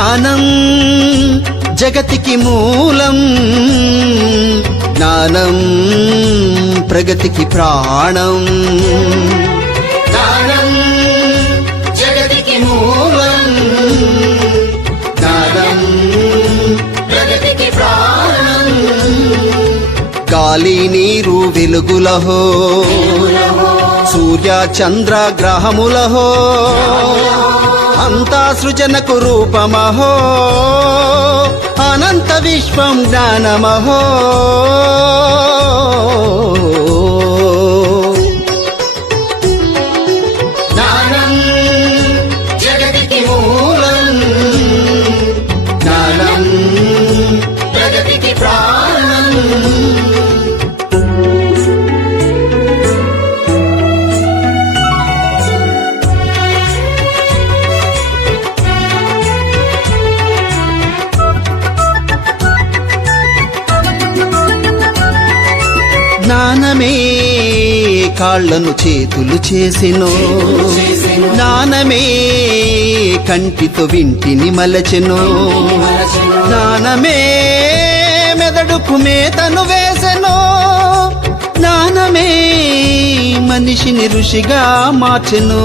జ్ఞానం జగతికి మూలం, జ్ఞానం ప్రగతికి ప్రాణం. జ్ఞానం జగతికి మూలం, జ్ఞానం ప్రగతికి ప్రాణం. గాలి నీరు వెలుగులహో, సూర్య చంద్ర గ్రహములహో, అంతా సృజనకు రూపమహో, అనంత విశ్వం జ్ఞానమహో. జ్ఞానం జగతికి మూలం, జ్ఞానం ప్రగతికి ప్రాణం. జ్ఞానమే కాళ్లను చేతులు చేసెను, జ్ఞానమే కంటితో వింటిని మలచెను, జ్ఞానమే మెదడుకు మేతను వేసెను, జ్ఞానమే మనిషిని ఋషిగా మార్చెను.